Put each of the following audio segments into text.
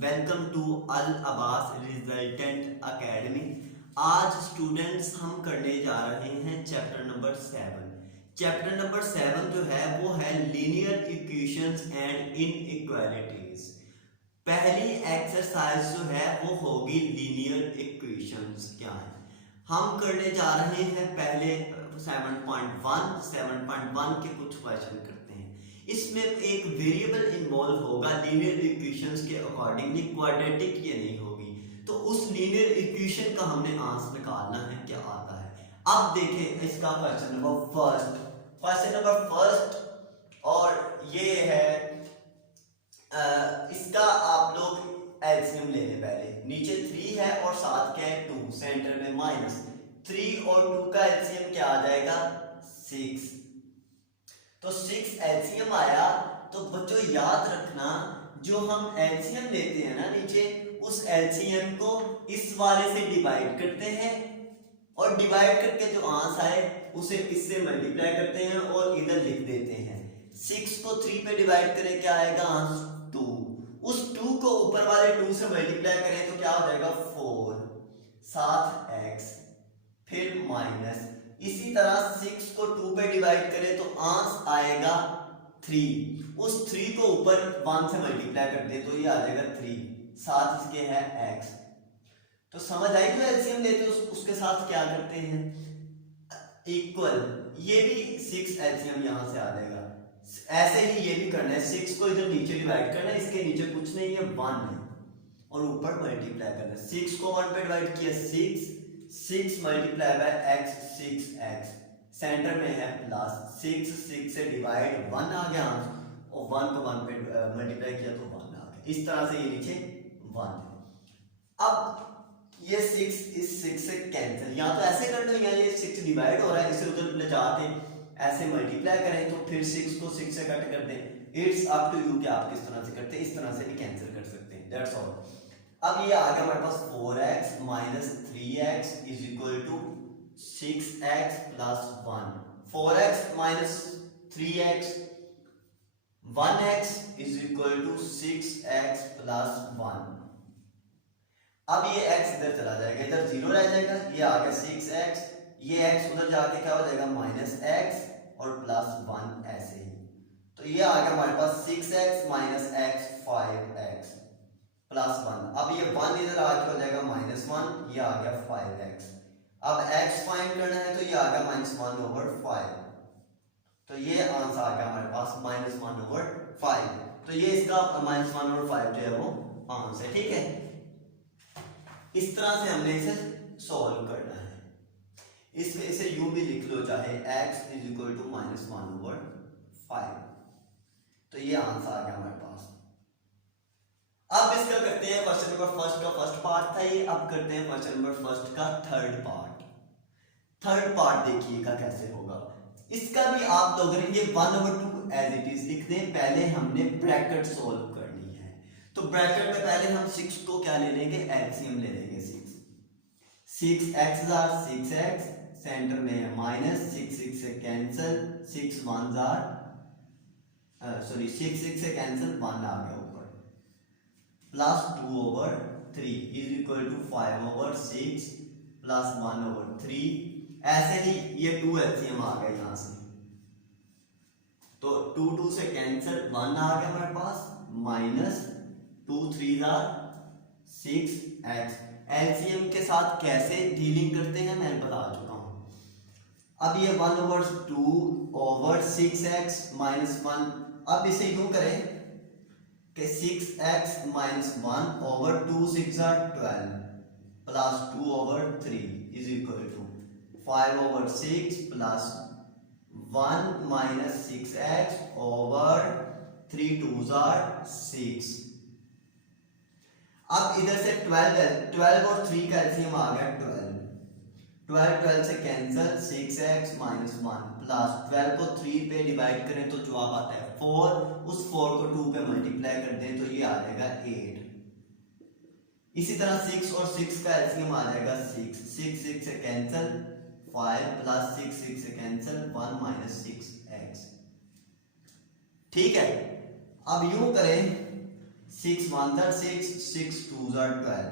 Welcome to Al Abbas resultant academy. आज students हम करने जा रहे हैं चैप्टर नंबर 7। चैप्टर नंबर 7 जो है वो है लीनियर इक्वेशंस एंड इनइक्वालिटीज। पहली एक्सरसाइज जो है वो होगी लीनियर इक्वेशंस क्या है। हम करने जा रहे हैं पहले 7.1 के कुछ क्वेश्चन करते हैं। इसमें एक वेरिएबल इन्वॉल्व होगा लीनियर इक्वेशंस के अकॉर्डिंगली, क्वाड्रेटिक ये नहीं होगी। तो उस लीनियर इक्वेशन का हमने आंसर निकालना है क्या आता है। अब देखें इसका क्वेश्चन नंबर फर्स्ट और ये है इसका आप लोग एलसीएम ले लें। पहले नीचे 3 है और साथ क्या है 2, सेंटर में -3 और 2 का एलसीएम क्या आ जाएगा 6। तो 6 एलसीएम आया। तो बच्चों याद रखना जो हम एलसीएम लेते हैं ना नीचे, उस एलसीएम को इस वाले से डिवाइड करते हैं और डिवाइड करके जो आंसर आए उसे इससे मल्टीप्लाई करते हैं और इधर लिख देते हैं। 6 को 3 पे डिवाइड करें क्या आएगा आंसर 2। उस 2 को ऊपर वाले 2 से मल्टीप्लाई करें तो क्या हो जाएगा 4, साथ x फिर माइनस। इसी तरह 6 को 2 पे डिवाइड करें तो आंसर आएगा 3। उस 3 को ऊपर 1 से मल्टीप्लाई कर दे तो ये आ जाएगा 3, साथ इसके है x। तो समझ आई जो एलसीएम लेते हैं उसके साथ क्या करते हैं इक्वल। ये भी 6 एलसीएम यहां से आ जाएगा। ऐसे ही ये भी करना है, 6 को इधर नीचे डिवाइड करना है, इसके नीचे कुछ नहीं है 1 है और ऊपर मल्टीप्लाई करना है। 6 को 1 पे डिवाइड किया 6 multiply by x 6x, centre में है प्लस 6 से डिवाइड 1 आ गया और 1 को 1 पे मल्टीप्लाई किया तो 1 आ गया। इस तरह से ये नीचे 1 है। अब ये 6 इस 6 से कैंसिल, या तो ऐसे कर लो या ये 6 डिवाइड हो रहा है इसे उधर ले जाके ऐसे मल्टीप्लाई करें तो फिर 6 को 6 से कट कर दें। इट्स अप टू यू कि आप किस तरह से करते हैं, इस तरह से भी कैंसिल कर सकते हैं। That's all. अब ये आ गया हमारे पास 4x - 3x is equal to 6x plus 1। 4x - 3x 1x is equal to 6x plus 1। अब ये x इधर चला जाएगा, इधर 0 रह जाएगा, ये आ गया 6x, ये x उधर जाके क्या हो जाएगा -x और प्लस 1 ऐसे ही। तो ये आ गया हमारे पास 6x - x 5x प्लस 1। अब ये 1 इधर आके हो जाएगा -1, ये आ गया 5x। अब x फाइंड करना है तो ये आ गया -1/5। तो ये आंसर आ गया हमारे पास -1/5। तो ये इसका -1/5 जो है वो आंसर है। ठीक है, इस तरह से हमने इसे सॉल्व करना है। इसमें इसे यूं भी लिख लो चाहे x इज इक्वल टू -1/5। तो ये आंसर आ गया हमारे पास। अब इसका करते हैं क्वेश्चन नंबर फर्स्ट का फर्स्ट पार्ट था ये। अब करते हैं क्वेश्चन नंबर फर्स्ट का थर्ड पार्ट देखिएगा कैसे होगा। इसका भी आप लोग करेंगे 1/2 एज इट इज लिख दें। पहले हमने ब्रैकेट सॉल्व करनी है तो ब्रैकेट में पहले हम 6 को क्या ले लेंगे एलसीएम ले लेंगे। 6x 6x, सेंटर में है -6 से कैंसिल, 6 से कैंसिल 1 आ गया ऊपर, plus 2/3 is equal to 5/6 plus 1/3। ऐसे ही ये 2 एलसीएम आ गया यहां से, तो 2 से कैंसिल 1 आ गया हमारे पास, -2 3 6x। एलसीएम के साथ कैसे डीलिंग करते हैं मैं बता चुका हूं। अब ये 1/2/6x -1। अब इसे यूं करें कि 6x - 1/2 6 12 plus 2/3 is equal to 5/6 plus 1 - 6x/3 2 6। अब इधर से 12 और 3 का एलसीएम आ गया 12 से कैंसिल, 6x - 1 प्लस 12 को 3 पे डिवाइड करें तो जवाब आता है 4। उस 4 को 2 पे मल्टीप्लाई कर दें तो ये आ जाएगा 8। इसी तरह 6 और 6 का एलसीएम आ जाएगा 6 से कैंसिल, 5 प्लस 6 6 से कैंसिल 1 माइनस 6x। ठीक है, अब यूं करें 6 1 6 6 2 12।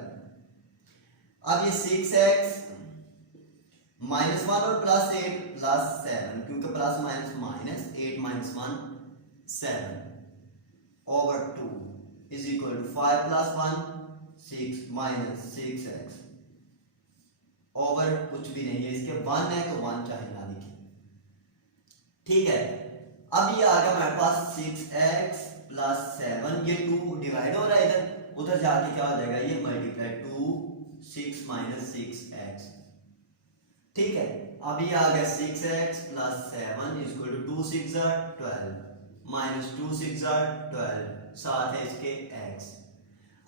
अब ये 6x -1 और प्लस 8 प्लस 7, क्योंकि plus minus minus 8 minus 1 7 over 2 is equal to 5 plus 1 6 minus 6x over कुछ भी नहीं है, इसके 1 है तो 1 चाहे ना लिखिए। ठीक है, अब ये आ गया हमारे पास 6x प्लस 7, ये 2 डिवाइड हो रहा है इधर, उधर जाके क्या हो जाएगा, ये मल्टीप्लाई 2 6 माइनस 6x। ठीक है, अब ये आ गया 6x plus 7 is equal to 2 6 12 minus 2 6 12, साथ है इसके x।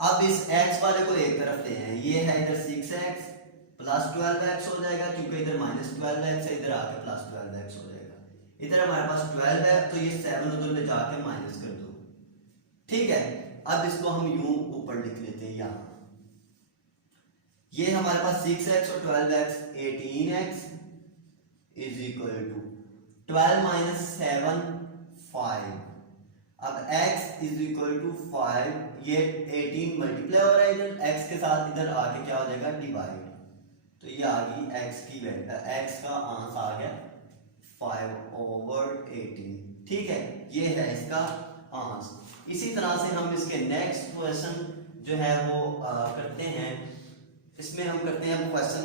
अब इस x वाले को एक तरफ ले आए, ये है इधर 6x प्लस 12x हो जाएगा, क्योंकि इधर माइनस 12x है, इधर आके प्लस 12x हो जाएगा। इधर हमारे पास 12 है तो ये 7 उधर ले जाके माइनस कर दो। ठीक है, अब इसको हम यूं ऊपर लिख लेते हैं, यहाँ ये हमारे पास 6x और 12x 18x is equal to 12 minus 7 5। अब x इज इक्वल टू 5, ये 18 मल्टीप्लाई हो रहा है इधर x के साथ, इधर आके क्या हो जाएगा डिवाइड, तो ये आ गई x की वैल्यू, x का आंसर आ गया 5 ओवर 18। ठीक है, ये है इसका आंसर। इसी तरह से हम इसके नेक्स्ट क्वेश्चन जो है वो करते हैं। इसमें हम करते हैं क्वेश्चन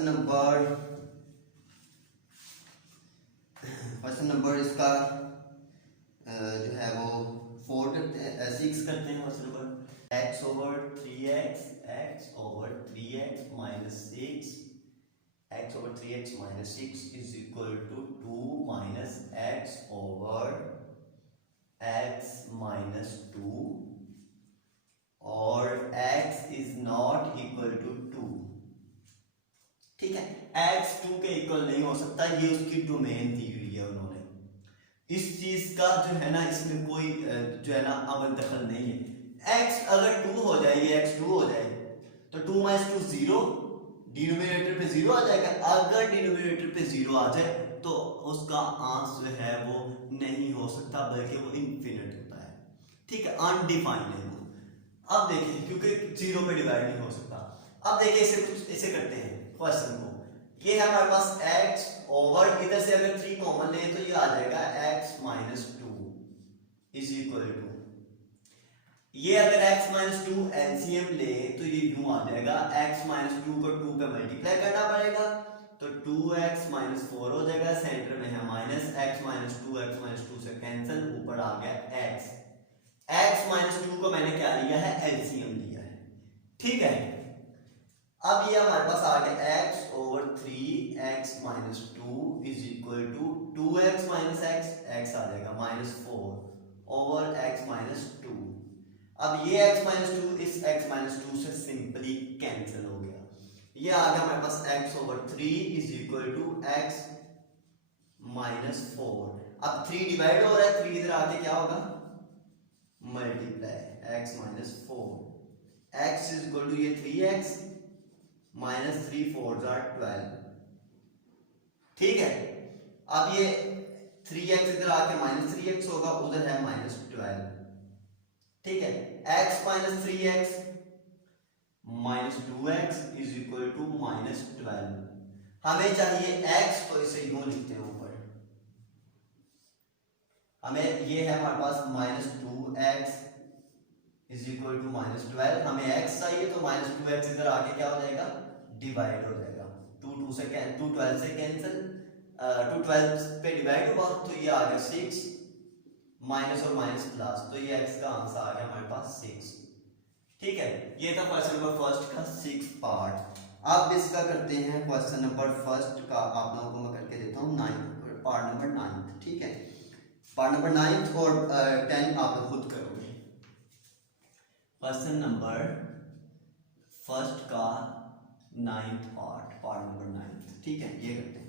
नंबर इसका जो है वो 4 करते हैं, 6 करते हैं। Question number x over 3x x over 3x minus 6 x over 3x minus 6 is equal to 2 minus x over x minus 2 और x is not equal to 2। ठीक है, x 2 के इक्वल नहीं हो सकता, ये उसकी डोमेन दी हुई है उन्होंने। इस चीज का जो है ना, इसमें कोई जो है ना अमल दखल नहीं है। x अगर 2 हो जाए, ये x 2 हो जाए तो 2 माइनस 2 0, डिनोमिनेटर पे 0 आ जाएगा। अगर डिनोमिनेटर पे 0 आ जाए तो उसका आंसर जो है वो नहीं हो सकता, बल्कि वो इनफिनिट होता है। ठीक है, अनडिफाइंड है वो। अब देखिए, क्योंकि 0 पे डिवाइड नहीं हो सकता। अब देखिए इसे करते हैं क्वेश्चन को। ये है हमारे पास x ओवर, इधर से अगर 3 कॉमन ले तो ये आ जाएगा x minus 2 is equal to, ये अगर x माइनस 2 एलसीएम ले तो ये यूं आ जाएगा, x माइनस 2 को 2 पे मल्टीप्लाई करना पड़ेगा तो 2x माइनस 4 हो जाएगा, सेंटर में है माइनस, x माइनस 2 से कैंसिल, ऊपर आ गया x माइनस 2 को मैंने क्या लिया है, एलसीएम लिया है। ठीक है, अब ये हमारे पास आ गया x over 3x minus 2 is equal to 2x minus x आ जाएगा माइनस 4 ओवर x माइनस 2। अब ये x माइनस 2 इस x माइनस 2 से सिंपली कैंसिल हो गया। ये आ गया हमारे पास x over 3 is equal to x minus 4। अब 3 डिवाइड हो रहा है, 3 इधर आके क्या होगा, multiply x minus 4, x is equal to ये 3x माइनस 3 4 12। ठीक है, अब ये 3x इधर आके माइनस 3x होगा, उधर है माइनस 12। ठीक है, x minus 3x minus 2x is equal to minus 12। हमें चाहिए x, तो इसे यूं लिखते हैं ऊपर, हमें ये है हमारे पास minus 2x is equal to minus 12। हमें x चाहिए तो माइनस 2x इधर आके क्या हो जाएगा, डिवाइड हो जाएगा। 2 12 से कैंसिल, 2 12 पे डिवाइड हुआ तो ये आ गया 6, माइनस और माइनस प्लस, तो ये x का आंसर आ गया हमारे पास 6। ठीक है, ये था क्वेश्चन नंबर फर्स्ट का 6 पार्ट। अब इसका करते हैं क्वेश्चन नंबर फर्स्ट का, आप लोगों को मैं करके देता हूँ 9 पार्ट नंबर 9। ठीक है, पार्ट नंबर 9 और 10 आप लोग खुद करोगे। क्वेश्चन नंबर फर्स्ट का 9th पार्ट नंबर 9। ठीक है, ये करते हैं।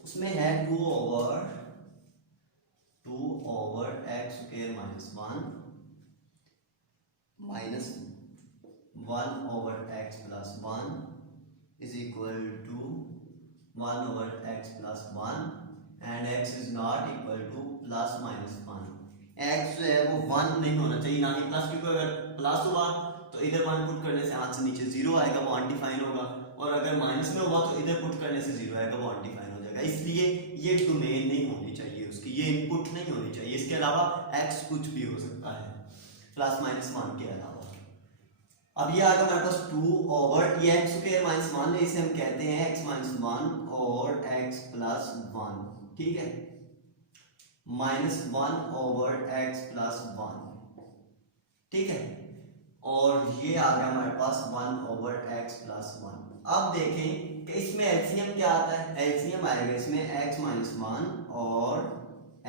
उसमें है 2 over x square minus 1 minus 1 over x plus 1 is equal to 1 over x plus 1 and x is not equal to plus minus 1। x जो है वो 1 नहीं होना चाहिए, ना कि प्लस, क्योंकि अगर प्लस हुआ तो इधर 1 पुट करने से हाथ से नीचे 0 आएगा, वो अनडिफाइन होगा, और अगर माइनस में हुआ तो इधर पुट करने से 0 आएगा, वो अनडिफाइन हो जाएगा। इसलिए ये डोमेन नहीं होनी चाहिए उसकी, ये इनपुट नहीं होनी चाहिए। इसके अलावा x कुछ भी हो सकता है प्लस माइनस 1 के अलावा। अब ये आ गया हमारे पास 2 ओवर ये x स्क्वायर माइनस 1 है, इसे हम कहते हैं x माइनस 1 और x प्लस 1, ठीक है, माइनस 1 ओवर x प्लस 1, ठीक है, और ये आ गया हमारे पास 1 ओवर x प्लस 1। अब देखें कि इसमें एलसीएम क्या आता है, एलसीएम आएगा इसमें x माइनस 1 और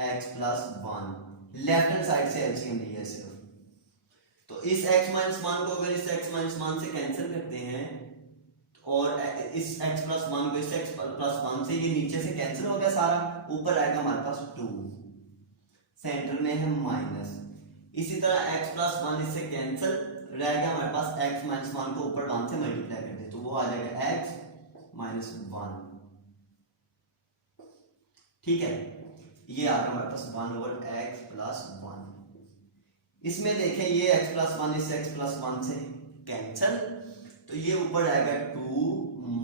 x plus 1, left hand side से एलसीएम लिया है सिर्फ। तो इस x माइनस 1 को अगर इस x माइनस 1 से कैंसिल करते हैं और इस x प्लस 1 को इस x प्लस 1 से, ये नीचे से कैंसिल हो गया सारा, ऊपर आएगा हमारे पास 2, सेंटर में है माइनस। इसी तरह x प्लस 1 इससे कैंसिल रह गया हमारे पास, x माइनस 1 को ऊपर 1 से मल्टीप्लाई कर दे तो वो आ जाएगा x माइनस 1, ठीक है, ये आ गया हमारे पास 1 ओवर x प्लस 1। इसमें देखें ये x प्लस 1 इस x प्लस 1 से कैंसिल, तो ये ऊपर आएगा 2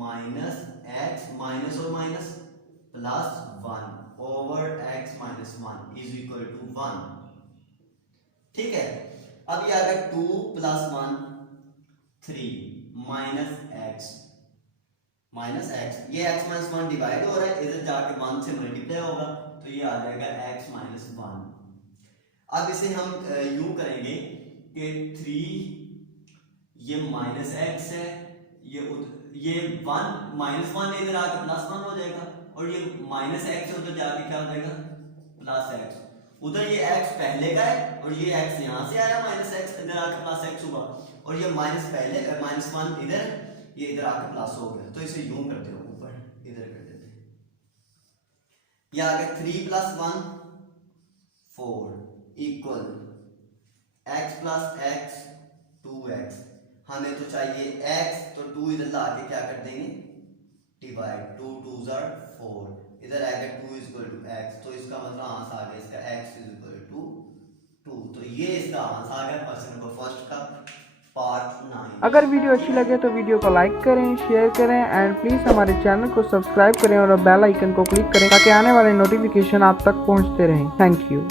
माइनस x माइनस और minus plus 1 over x minus 1 is equal to 1, ठीक है। अब ये आ गया 2 plus 1 3 minus x minus x, ये x माइनस 1 डिवाइड हो रहा है, इधर जाके 1 से मल्टीप्लाई होगा तो ये आ जाएगा x माइनस 1। अब इसे हम यूं करेंगे कि 3 ये माइनस x है, ये 1 माइनस 1 इधर आके प्लस 1 हो जाएगा, और ये माइनस x उधर जाके क्या हो जाएगा प्लस x, उधर ये x पहले का है और ये x यहाँ से आया माइनस x, इधर आके प्लस x हुआ, और ये माइनस पहले माइनस 1 इधर, ये इधर आके प्लस हो गया, तो इसे यूं करते हो ऊपर इधर कर देते हैं, ये आ गया 3 plus 1 4 equal x plus x 2x, हमें तो चाहिए x, तो 2 इधर ला के क्या कर देंगे डिवाइड, 2 2s are 4, इधर आएगा 2 इज इक्वल टू x, तो इसका मतलब आंसर आ गया इसका x इज इक्वल टू 2, तो ये इसका आंसर आ गया क्वेश्चन नंबर फर्स्ट का पार्ट 9। अगर वीडियो अच्छी लगे तो वीडियो को लाइक करें, शेयर करें एंड प्लीज़ हमारे चैनल को सब्सक्राइब करें और बेल आइकन को क्लिक करें ताकि आने वाले नोटिफिकेशन आप तक पहुंचते रहें। Thank you.